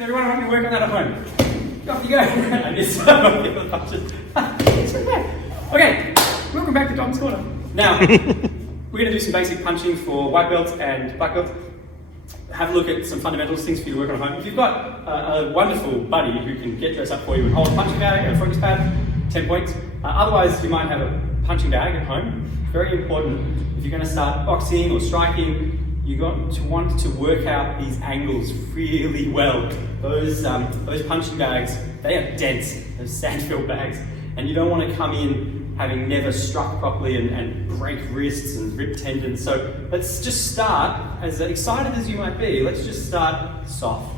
Did everyone want to work on that at home? Off you go. I missed some of the punches. Okay, welcome back to Dom's Corner. Now, we're going to do some basic punching for white belts and black belts. Have a look at some fundamentals, things for you to work on at home. If you've got a wonderful buddy who can get dressed up for you and hold a punching bag and a focus pad, 10 points. Otherwise, you might have a punching bag at home. Very important. If you're going to start boxing or striking, you're going to want to work out these angles really well. Those punching bags, they are dense, those sand-filled bags. And you don't want to come in having never struck properly and break wrists and rip tendons. So let's just start, as excited as you might be, let's just start soft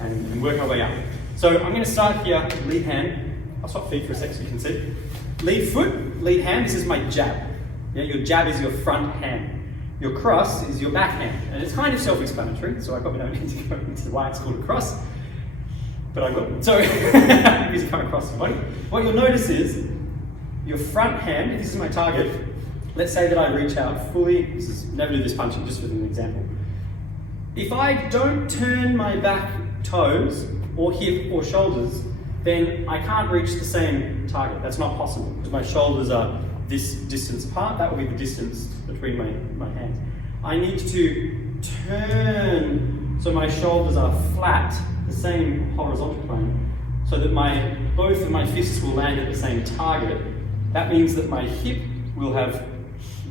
and work our way up. So I'm going to start here, lead hand. I'll swap feet for a sec so you can see. Lead foot, lead hand, this is my jab. Yeah, your jab is your front hand. Your cross is your back hand. And it's kind of self-explanatory, so I probably don't need to go into why it's called a cross. But I will. So, it's coming across the body. What you'll notice is, your front hand, if this is my target, let's say that I reach out fully, never do this punching, just with an example. If I don't turn my back toes, or hip, or shoulders, then I can't reach the same target. That's not possible, because my shoulders are this distance apart. That will be the distance between my hands. I need to turn so my shoulders are flat, the same horizontal plane, so that both of my fists will land at the same target. That means that my hip will have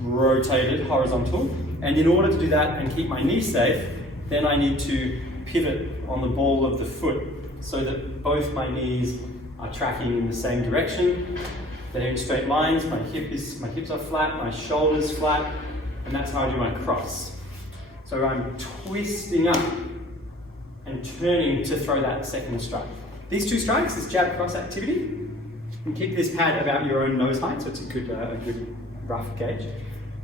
rotated horizontal, and in order to do that and keep my knee safe, then I need to pivot on the ball of the foot so that both my knees are tracking in the same direction. They're in straight lines, my hips are flat, my shoulders flat, and that's how I do my cross. So I'm twisting up and turning to throw that second strike. These two strikes, this jab cross activity, and keep this pad about your own nose height, so it's a good rough gauge.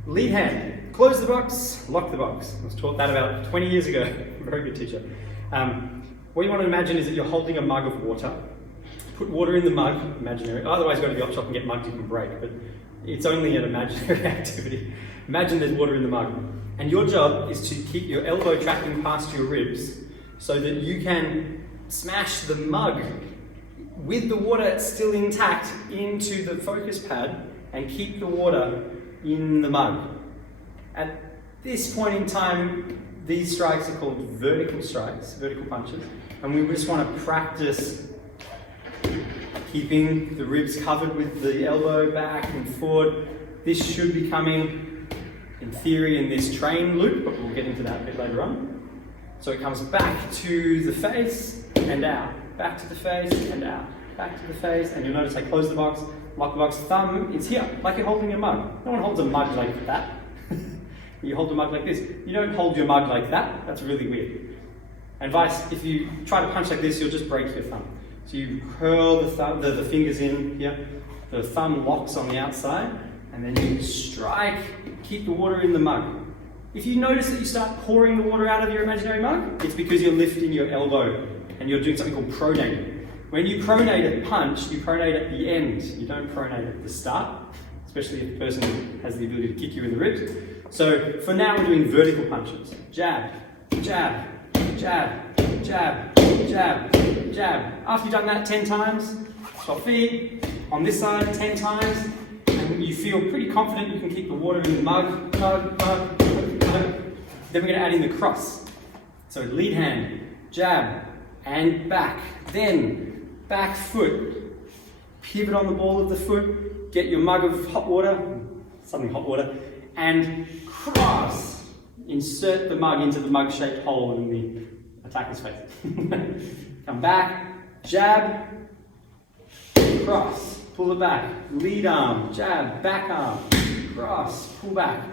Lead hand, close the box, lock the box. I was taught that about 20 years ago. Very good teacher. What you want to imagine is that you're holding a mug of water. Put water in the mug, imaginary. Otherwise, go to the op shop and get mugs you can break, but it's only an imaginary activity. Imagine there's water in the mug. And your job is to keep your elbow tracking past your ribs so that you can smash the mug with the water still intact into the focus pad and keep the water in the mug. At this point in time, these strikes are called vertical strikes, vertical punches, and we just want to practice keeping the ribs covered with the elbow back and forward. This should be coming, in theory, in this train loop, but we'll get into that a bit later on. So it comes back to the face and out, back to the face and out, back to the face, and you'll notice I close the box, lock the box, thumb is here, like you're holding a mug. No one holds a mug like that. You hold a mug like this. You don't hold your mug like that, that's really weird. Advice, if you try to punch like this, you'll just break your thumb. So you curl the fingers in here, the thumb locks on the outside, and then you strike, keep the water in the mug. If you notice that you start pouring the water out of your imaginary mug, it's because you're lifting your elbow and you're doing something called pronating. When you pronate at punch, you pronate at the end. You don't pronate at the start, especially if the person has the ability to kick you in the ribs. So for now, we're doing vertical punches. Jab, jab, jab, jab, jab, jab. After you've done that 10 times, swap feet. On this side, 10 times. And you feel pretty confident you can keep the water in the mug. Then we're going to add in the cross. So lead hand, jab, and back. Then back foot. Pivot on the ball of the foot. Get your mug of hot water, something hot water, and cross. Insert the mug into the mug-shaped hole in the attacker's face. Come back, jab, cross, pull it back, lead arm, jab, back arm, cross, pull back.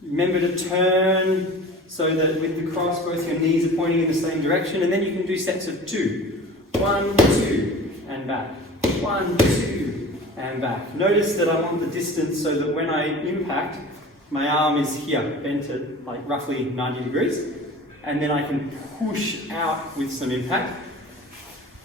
Remember to turn so that with the cross, both your knees are pointing in the same direction, and then you can do sets of 2. 1, 2, and back. 1, 2, and back. Notice that I want the distance so that when I impact, my arm is here, bent at like roughly 90 degrees, and then I can push out with some impact.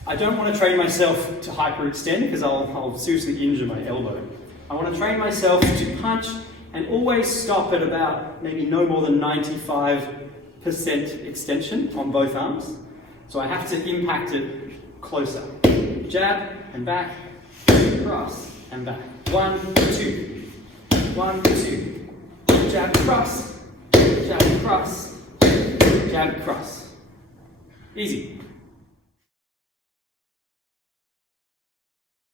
I don't want to train myself to hyperextend because I'll seriously injure my elbow. I want to train myself to punch and always stop at about maybe no more than 95% extension on both arms. So I have to impact it closer. Jab and back, cross and back. 1, 2. 1, 2. Jab, cross. Jab, cross. Jab, cross. Easy.